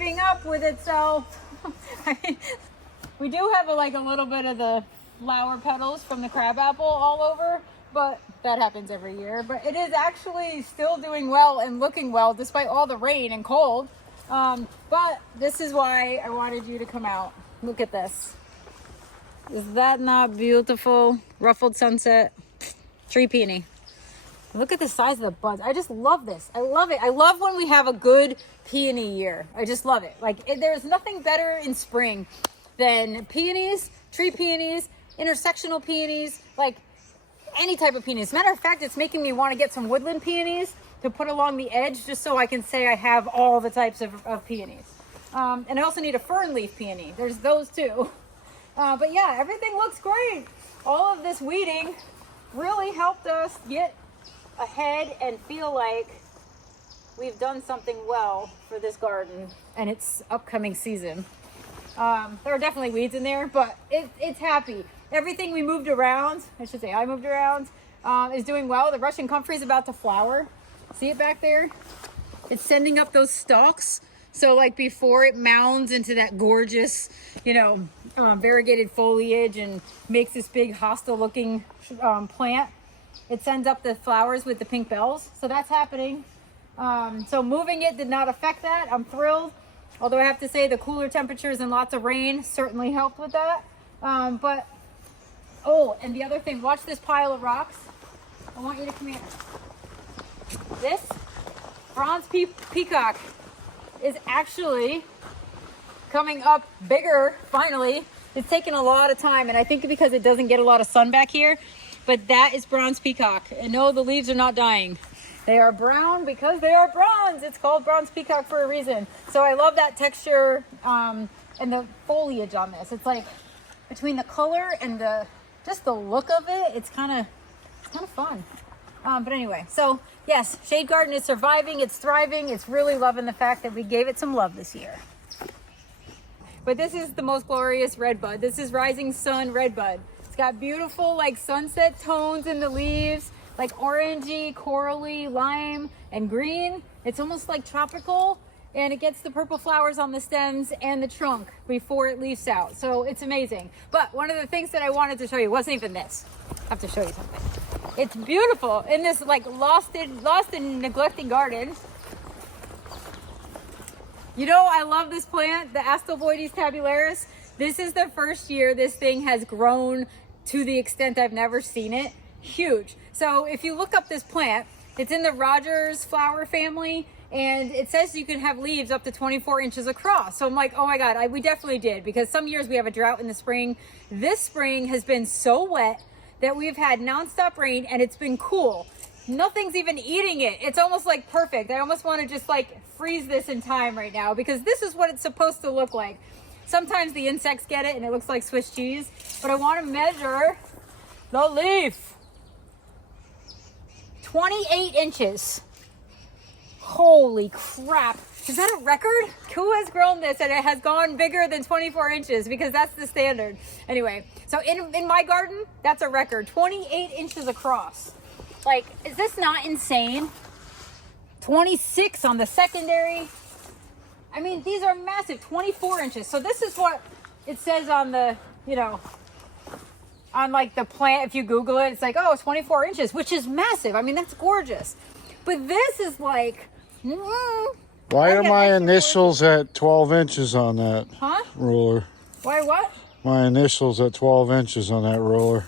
keeping up with itself. We do have like a little bit of the flower petals from the crabapple all over, but that happens every year. But it is actually still doing well and looking well despite all the rain and cold. But this is why I wanted you to come out. Look at this. Is that not beautiful? Ruffled sunset tree peony. Look at the size of the buds. I just love this. I love it. I love when we have a good peony year. I just love it. Like there's nothing better in spring than peonies, tree peonies, intersectional peonies, like any type of peonies. Matter of fact, it's making me want to get some woodland peonies to put along the edge just so I can say I have all the types of peonies. And I also need a fern leaf peony. There's those too. But yeah, everything looks great. All of this weeding really helped us get ahead and feel like we've done something well for this garden and its upcoming season. There are definitely weeds in there, but it's happy. Everything we moved around, I moved around, is doing well. The Russian comfrey is about to flower. See it back there? It's sending up those stalks. So like before it mounds into that gorgeous, variegated foliage and makes this big hostile looking plant, it sends up the flowers with the pink bells. So that's happening. So moving it did not affect that. I'm thrilled. Although I have to say the cooler temperatures and lots of rain certainly helped with that. And the other thing, watch this pile of rocks. I want you to come here. This bronze peacock is actually coming up bigger, finally. It's taken a lot of time, and I think because it doesn't get a lot of sun back here, but that is bronze peacock. And no, the leaves are not dying. They are brown because they are bronze. It's called bronze peacock for a reason. So I love that texture and the foliage on this. It's like between the color and just the look of it, it's kind of fun. But anyway, so yes, Shade Garden is surviving, it's thriving, it's really loving the fact that we gave it some love this year. But this is the most glorious red bud. This is Rising Sun red bud. It's got beautiful like sunset tones in the leaves, like orangey, corally, lime, and green. It's almost like tropical, and it gets the purple flowers on the stems and the trunk before it leaves out. So it's amazing. But one of the things that I wanted to show you wasn't even this. I have to show you something. It's beautiful in this like lost and neglected garden. I love this plant, the Astilboides tabularis. This is the first year this thing has grown to the extent I've never seen it. Huge. So if you look up this plant, it's in the Rogers flower family, and it says you can have leaves up to 24 inches across. So I'm like, oh my God, we definitely did, because some years we have a drought in the spring. This spring has been so wet that we've had nonstop rain, and it's been cool. Nothing's even eating it. It's almost like perfect. I almost want to just like freeze this in time right now, because this is what it's supposed to look like. Sometimes the insects get it and it looks like Swiss cheese, but I want to measure the leaf. 28 inches. Holy crap. Is that a record? Who has grown this and it has gone bigger than 24 inches? Because that's the standard. Anyway, so in my garden, that's a record. 28 inches across. Like, is this not insane? 26 on the secondary. I mean, these are massive, 24 inches. So this is what it says on the, on like the plant. If you Google it, it's like, oh, 24 inches, which is massive. I mean, that's gorgeous. But this is like, why are my initials at 12 inches on that ruler? Why what? My initials at 12 inches on that ruler.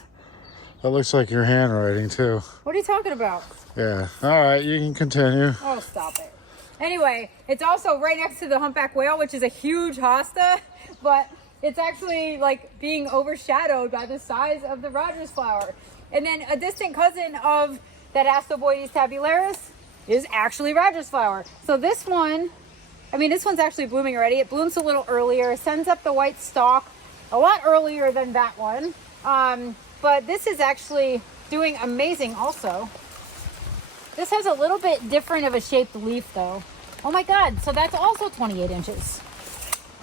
That looks like your handwriting too. What are you talking about? Yeah. All right, you can continue. Oh, stop it. Anyway, it's also right next to the humpback whale, which is a huge hosta, but it's actually like being overshadowed by the size of the Rogers flower. And then a distant cousin of that Astilboides tabularis is actually Rogers flower. So this one, this one's actually blooming already. It blooms a little earlier, sends up the white stalk a lot earlier than that one. But this is actually doing amazing also. This has a little bit different of a shaped leaf though. Oh my God, so that's also 28 inches.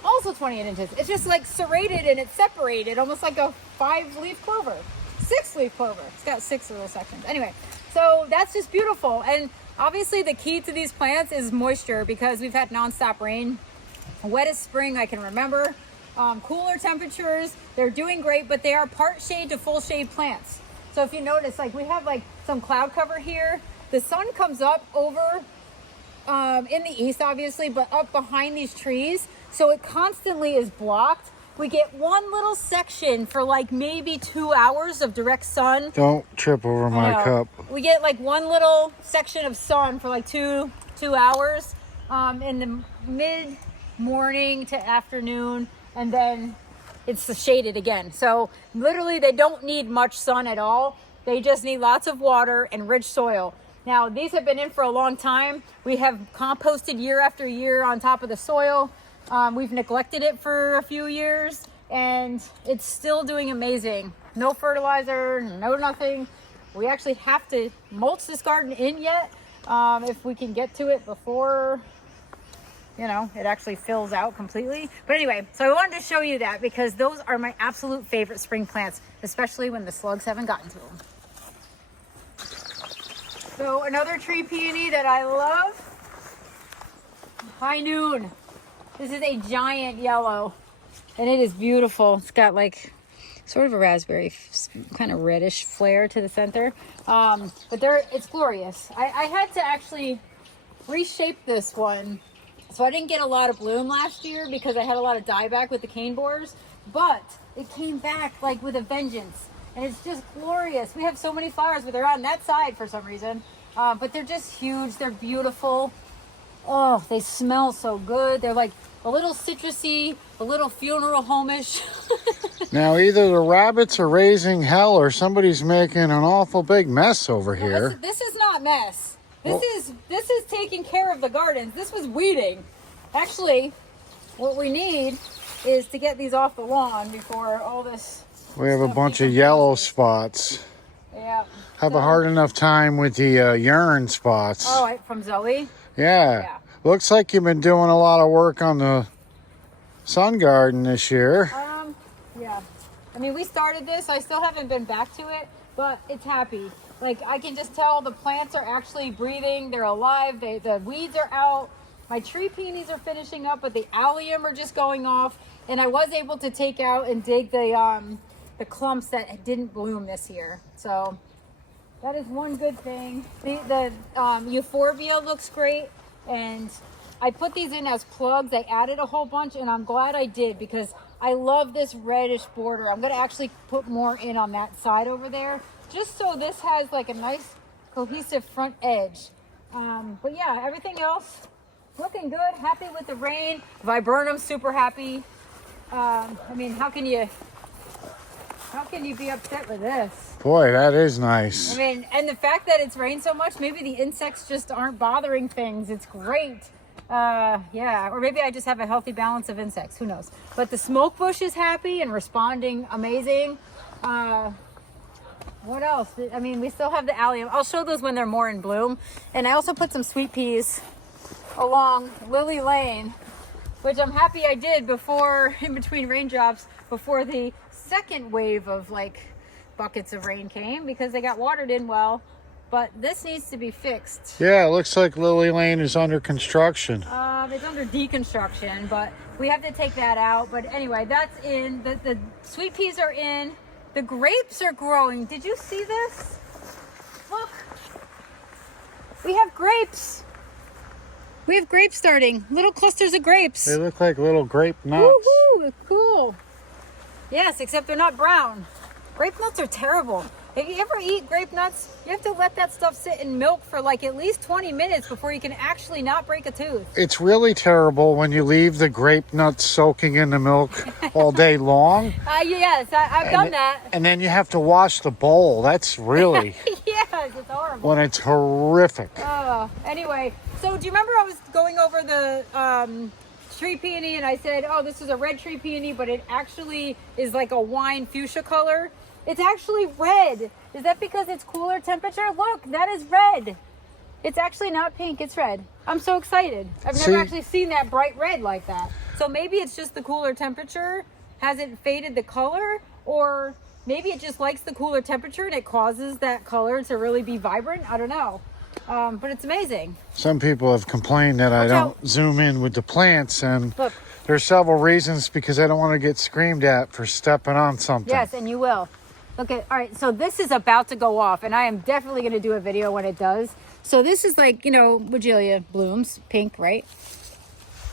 Also 28 inches. It's just like serrated and it's separated, almost like a 5-leaf clover. 6-leaf clover. It's got 6 little sections. Anyway, so that's just beautiful. And obviously the key to these plants is moisture, because we've had nonstop rain Wettest spring I can remember. Cooler temperatures, they're doing great, but they are part shade to full shade plants. So if you notice, like we have like some cloud cover here. The sun comes up over in the east, obviously, but up behind these trees. So it constantly is blocked. We get one little section for like maybe 2 hours of direct sun. Don't trip over my cup. We get like one little section of sun for like two hours in the mid morning to afternoon, and then it's shaded again. So literally they don't need much sun at all. They just need lots of water and rich soil. Now these have been in for a long time. We have composted year after year on top of the soil. We've neglected it for a few years and it's still doing amazing. No fertilizer, no nothing. We actually have to mulch this garden in yet if we can get to it before, you know, it actually fills out completely. But anyway, so I wanted to show you that because those are my absolute favorite spring plants, especially when the slugs haven't gotten to them. So another tree peony that I love, High Noon. This is a giant yellow and it is beautiful. It's got like sort of a raspberry kind of reddish flare to the center. But it's glorious. I had to actually reshape this one. So I didn't get a lot of bloom last year because I had a lot of dieback with the cane borers, but it came back like with a vengeance and it's just glorious. We have so many flowers, but they're on that side for some reason. But they're just huge. They're beautiful. Oh, they smell so good. They're like a little citrusy, a little funeral home-ish. Now either the rabbits are raising hell or somebody's making an awful big mess over here. This is not mess. This is taking care of the gardens. This was weeding. Actually, what we need is to get these off the lawn before all this. We have a bunch of yellow spots. Yeah. Have a hard enough time with the urine spots. Oh, from Zoe? Yeah. Looks like you've been doing a lot of work on the sun garden this year. Yeah. I mean, we started this. I still haven't been back to it, but it's happy. Like, I can just tell the plants are actually breathing. They're alive. The weeds are out. My tree peonies are finishing up, but the allium are just going off. And I was able to take out and dig the clumps that didn't bloom this year. So that is one good thing. The euphorbia looks great. And I put these in as plugs. I added a whole bunch, and I'm glad I did because I love this reddish border. I'm going to actually put more in on that side over there, just so this has like a nice cohesive front edge. But yeah, everything else looking good. Happy with the rain. Viburnum, super happy. I mean, how can you be upset with this? Boy, that is nice. I mean, and the fact that it's rained so much, maybe the insects just aren't bothering things. It's great. Yeah, or maybe I just have a healthy balance of insects. Who knows? But the smoke bush is happy and responding amazing. What else? I mean, we still have the allium. I'll show those when they're more in bloom. And I also put some sweet peas along Lily Lane, which I'm happy I did before, in between raindrops, before the second wave of like buckets of rain came, because they got watered in well. But this needs to be fixed. Yeah, it looks like Lily Lane is under construction. It's under deconstruction, but we have to take that out. But anyway, that's in. The sweet peas are in. The grapes are growing. Did you see this? Look. We have grapes. We have grapes starting. Little clusters of grapes. They look like little grape nuts. Woohoo! Cool. Yes, except they're not brown. Grape nuts are terrible. If you ever eat grape nuts, you have to let that stuff sit in milk for like at least 20 minutes before you can actually not break a tooth. It's really terrible when you leave the grape nuts soaking in the milk all day long. Yes, I've done that. And then you have to wash the bowl. That's really... Yes, it's horrible. When it's horrific. Anyway, so do you remember I was going over the tree peony and I said, oh, this is a red tree peony, but it actually is like a wine fuchsia color? It's actually red. Is that because it's cooler temperature? Look, that is red. It's actually not pink, it's red. I'm so excited. I've never actually seen that bright red like that. So maybe it's just the cooler temperature. Hasn't faded the color, or maybe it just likes the cooler temperature and it causes that color to really be vibrant. I don't know. But it's amazing. Some people have complained that I Watch don't out. zoom in with the plants, and Look. there's several reasons, because I don't want to get screamed at for stepping on something. Yes, and you will. Okay, all right, so this is about to go off, and I am definitely going to do a video when it does. So this is like, you know, Weigela blooms, pink, right?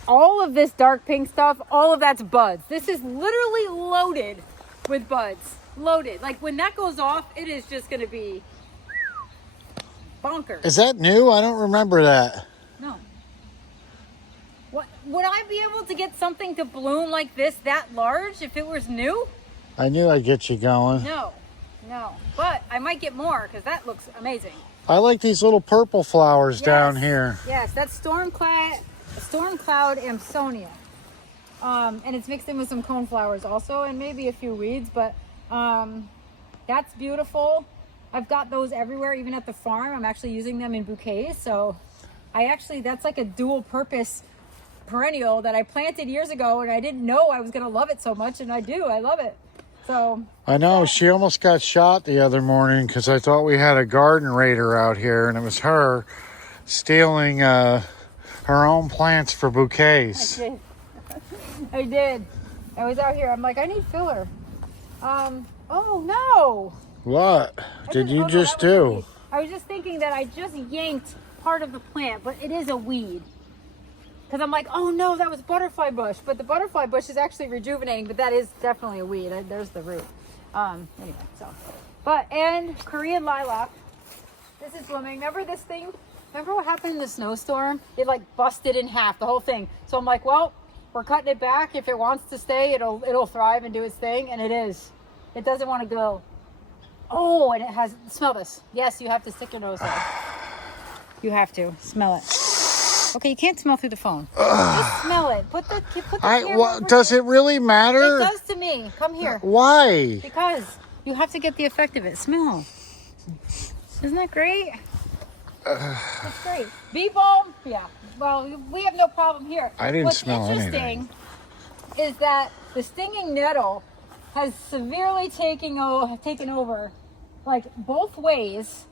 All of this dark pink stuff, all of that's buds. This is literally loaded with buds. Loaded. Like when that goes off, it is just going to be bonkers. Is that new? I don't remember that. No. What, would I be able to get something to bloom like this that large if it was new? I knew I'd get you going. No. But I might get more because that looks amazing. I like these little purple flowers Yes. down here. Yes, that's storm cloud Amsonia. And it's mixed in with some coneflowers also, and maybe a few weeds, but that's beautiful. I've got those everywhere, even at the farm. I'm actually using them in bouquets. So that's like a dual purpose perennial that I planted years ago, and I didn't know I was going to love it so much, and I do. I love it. So I know, she almost got shot the other morning because I thought we had a garden raider out here, and it was her stealing her own plants for bouquets. I did. I was out here. I'm like, I need filler. Oh no. What did you just do? I was just thinking that I just yanked part of the plant, but it is a weed. Because I'm like, oh no, that was butterfly bush. But the butterfly bush is actually rejuvenating, but that is definitely a weed. There's the root. Anyway, so. And Korean lilac. This is blooming. Remember this thing? Remember what happened in the snowstorm? It like busted in half, the whole thing. So I'm like, well, we're cutting it back. If it wants to stay, it'll thrive and do its thing. And it is. It doesn't want to go. Oh, and it has, smell this. Yes, you have to stick your nose there. You have to. Smell it. Okay, you can't smell through the phone. Just smell it. Put the camera over does here. it really matter? It does to me. Come here. Why? Because you have to get the effect of it. Smell. Isn't that great? It's great. Bee balm? Yeah. Well, we have no problem here. I didn't smell anything. What's interesting is that the stinging nettle has severely taken over, like both ways.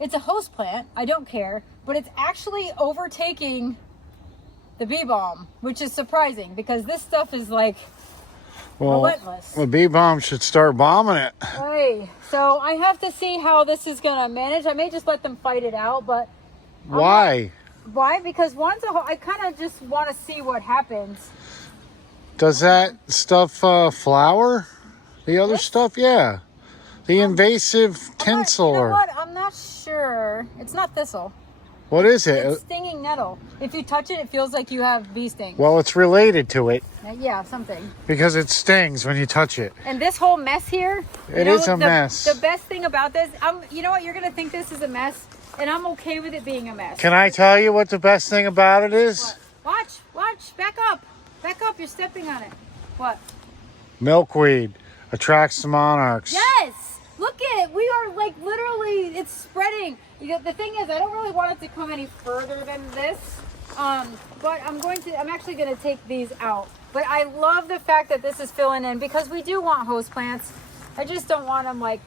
It's a host plant, I don't care, but it's actually overtaking the bee balm, which is surprising because this stuff is like relentless. The bee balm should start bombing it. Right. So I have to see how this is going to manage. I may just let them fight it out, but... Why? Why? Because I kind of just want to see what happens. Does that stuff flower? The other stuff? Yeah. The invasive tinsel. You know what? I'm not sure. It's not thistle. What is it? It's stinging nettle. If you touch it, it feels like you have bee sting. Well, it's related to it. Yeah, something. Because it stings when you touch it. And this whole mess here. It is a mess. The best thing about this, you know what? You're going to think this is a mess, and I'm okay with it being a mess. Can I tell you what the best thing about it is? What? Watch. Back up. Back up. You're stepping on it. What? Milkweed attracts the monarchs. Yes. Look at it. We are like literally, it's spreading. The thing is, I don't really want it to come any further than this. But I'm actually going to take these out. But I love the fact that this is filling in because we do want host plants. I just don't want them like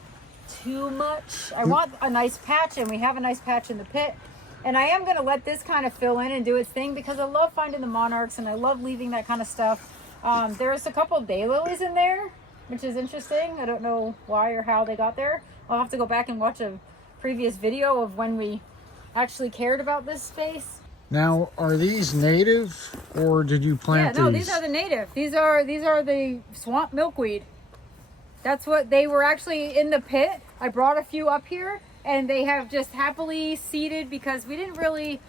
too much. I want a nice patch, and we have a nice patch in the pit. And I am going to let this kind of fill in and do its thing because I love finding the monarchs and I love leaving that kind of stuff. There's a couple of daylilies in there, which is interesting. I don't know why or how they got there. I'll have to go back and watch a previous video of when we actually cared about this space. Now, are these native or did you plant these? Yeah, no, these are the native. These are the swamp milkweed. That's what they were actually in the pit. I brought a few up here and they have just happily seeded because we didn't really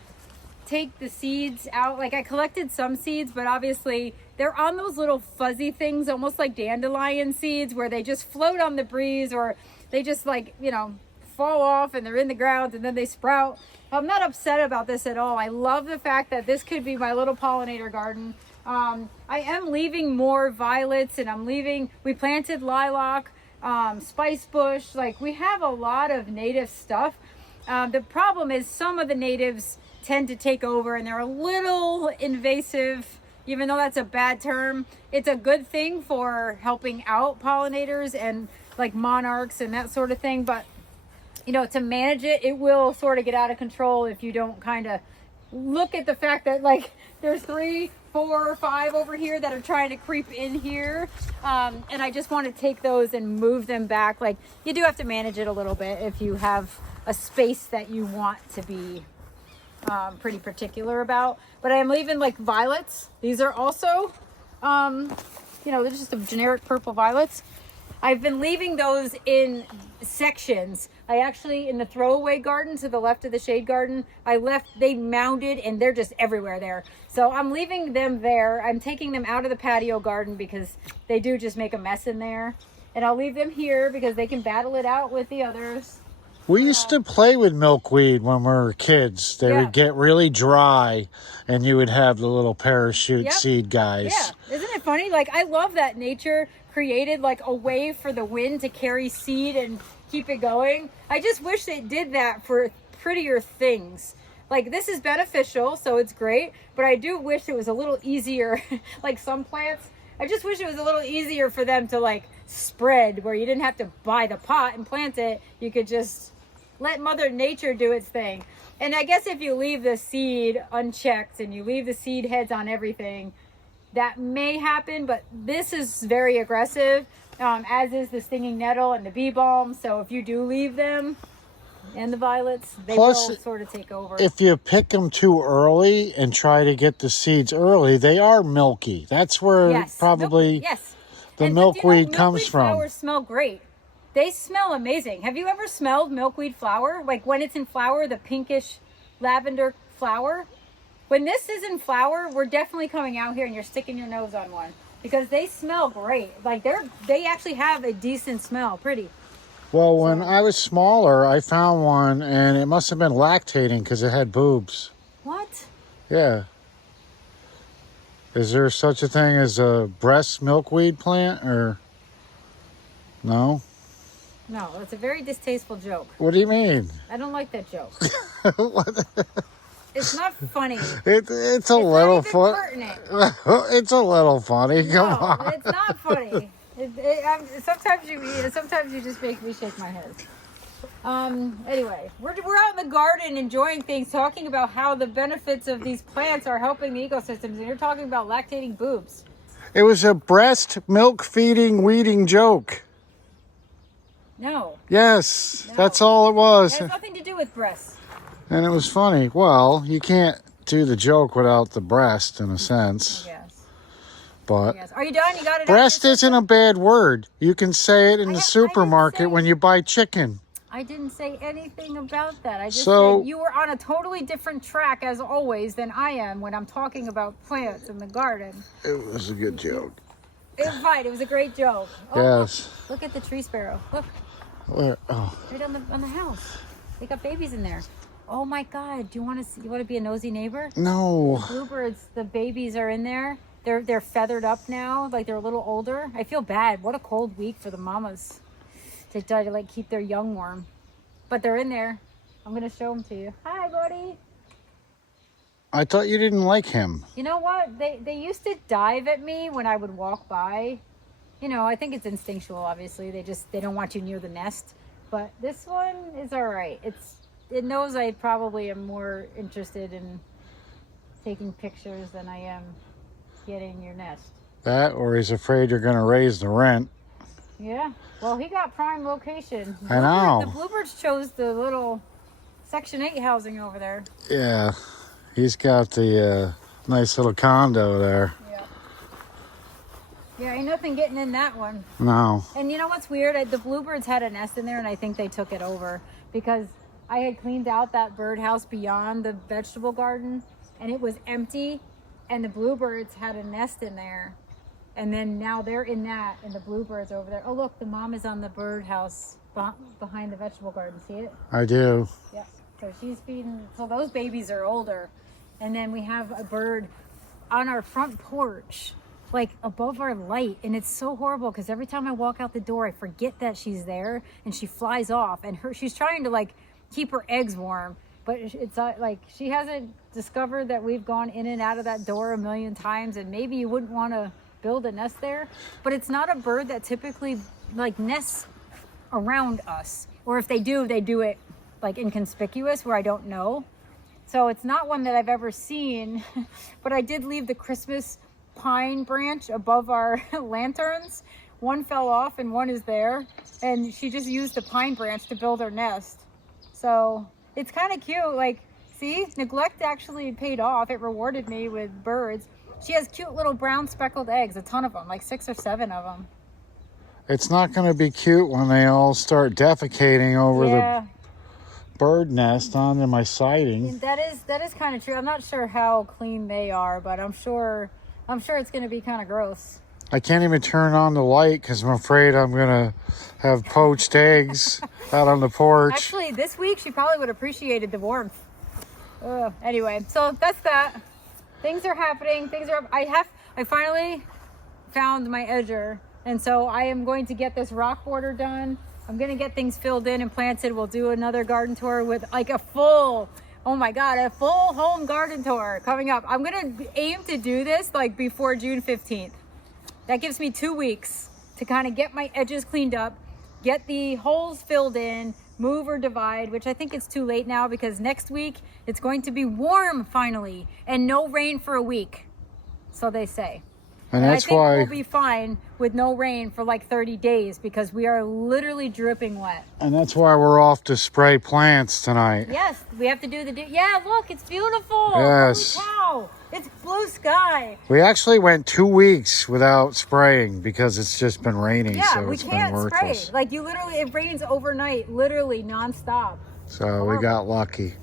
take the seeds out. Like I collected some seeds, but obviously they're on those little fuzzy things, almost like dandelion seeds, where they just float on the breeze or they just like, you know, fall off and they're in the ground and then they sprout. I'm not upset about this at all. I love the fact that this could be my little pollinator garden. I am leaving more violets and we planted lilac, spice bush. Like we have a lot of native stuff. The problem is some of the natives tend to take over and they're a little invasive, even though that's a bad term. It's a good thing for helping out pollinators and like monarchs and that sort of thing. But you know, to manage it, it will sort of get out of control if you don't kind of look at the fact that like there's 3, 4, or 5 over here that are trying to creep in here. And I just want to take those and move them back. Like you do have to manage it a little bit if you have a space that you want to be pretty particular about. But I'm leaving like violets. These are also, you know, they're just the generic purple violets. I've been leaving those in sections. I actually, in the throwaway garden to the left of the shade garden, they mounded and they're just everywhere there. So I'm leaving them there. I'm taking them out of the patio garden because they do just make a mess in there. And I'll leave them here because they can battle it out with the others. We used to play with milkweed when we were kids. They would get really dry and you would have the little parachute seed guys. Yeah, isn't it funny? Like, I love that nature created like a way for the wind to carry seed and keep it going. I just wish they did that for prettier things. Like, this is beneficial, so it's great, but I do wish it was a little easier. Like some plants, I just wish it was a little easier for them to like spread, where you didn't have to buy the pot and plant it. You could just let Mother Nature do its thing. And I guess if you leave the seed unchecked and you leave the seed heads on everything, that may happen, but this is very aggressive, as is the stinging nettle and the bee balm. So if you do leave them and the violets, they will sort of take over. If you pick them too early and try to get the seeds early, they are milky. That's where probably the milkweed comes from. Flowers smell great. They smell amazing. Have you ever smelled milkweed flower? Like when it's in flower, the pinkish lavender flower? When this is in flower, we're definitely coming out here and you're sticking your nose on one because they smell great. Like they actually have a decent smell. Pretty. Well, when I was smaller, I found one and it must have been lactating because it had boobs. What? Yeah. Is there such a thing as a breast milkweed plant or no? No, that's a very distasteful joke. What do you mean? I don't like that joke. It's not funny. It's a little funny. It's a little funny. Come on. It's not funny. Sometimes you just make me shake my head. Anyway, we're out in the garden enjoying things, talking about how the benefits of these plants are helping the ecosystems, and you're talking about lactating boobs. It was a breast milk feeding weeding joke. No. Yes, that's all it was. It has nothing to do with breasts. And it was funny. Well, you can't do the joke without the breast, in a sense. Yes. But are you done? You got it. Breast isn't a bad word. You can say it in the supermarket when you buy chicken. I didn't say anything about that. I just said you were on a totally different track, as always, than I am when I'm talking about plants in the garden. It was a good joke. It was fine. It was a great joke. Oh, yes. Look at the tree sparrow. Look. Where? Oh. Right on the house. They got babies in there. Oh my God! Do you want to be a nosy neighbor? No. The bluebirds, the babies are in there. They're feathered up now, like they're a little older. I feel bad. What a cold week for the mamas to try to like keep their young warm. But they're in there. I'm gonna show them to you. Hi, buddy. I thought you didn't like him. You know what? They used to dive at me when I would walk by. You know, I think it's instinctual. Obviously, they don't want you near the nest. But this one is all right. It knows I probably am more interested in taking pictures than I am getting your nest. That, or he's afraid you're going to raise the rent. Yeah. Well, he got prime location. I know. The bluebirds chose the little Section 8 housing over there. Yeah. He's got the nice little condo there. Yeah, ain't nothing getting in that one. No. And you know what's weird? The bluebirds had a nest in there, and I think they took it over because I had cleaned out that birdhouse beyond the vegetable garden, and it was empty, and the bluebirds had a nest in there. And then now they're in that, and the bluebirds over there. Oh, look, the mom is on the birdhouse behind the vegetable garden. See it? I do. Yeah. So she's feeding. So those babies are older. And then we have a bird on our front porch, like above our light. And it's so horrible because every time I walk out the door, I forget that she's there, and she flies off. And she's trying to like keep her eggs warm. But it's like she hasn't discovered that we've gone in and out of that door a million times. And maybe you wouldn't want to build a nest there, but it's not a bird that typically like nests around us. Or if they do it like inconspicuous where I don't know. So it's not one that I've ever seen, but I did leave the Christmas pine branch above our lanterns. One fell off and one is there, and she just used the pine branch to build her nest. So it's kind of cute. Like, see, neglect actually paid off. It rewarded me with birds. She has cute little brown speckled eggs, a ton of them, like 6 or 7 of them. It's not going to be cute when they all start defecating over the bird nest onto my siding. That is kind of true. I'm not sure how clean they are, but I'm sure it's going to be kind of gross. I can't even turn on the light because I'm afraid I'm going to have poached eggs out on the porch. Actually, this week she probably would have appreciated the warmth. Anyway, so that's that. Things are happening. I finally found my edger, and so I am going to get this rock border done. I'm going to get things filled in and planted. We'll do another garden tour with like a full home garden tour coming up. I'm going to aim to do this like before June 15th. That gives me 2 weeks to kind of get my edges cleaned up, get the holes filled in, move or divide, which I think it's too late now because next week it's going to be warm finally and no rain for a week. So they say. And that's I think why we'll be fine with no rain for like 30 days because we are literally dripping wet. And that's why we're off to spray plants tonight. Yes, we have to do yeah, look, it's beautiful. Yes. Holy cow. It's blue sky. We actually went 2 weeks without spraying because it's just been raining. Yeah, so we it's can't been worthless. spray. Like it rains overnight, literally nonstop. So we got lucky.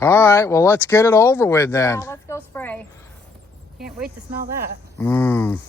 All right, well, let's get it over with then. Yeah, let's go spray. Can't wait to smell that. Mmm.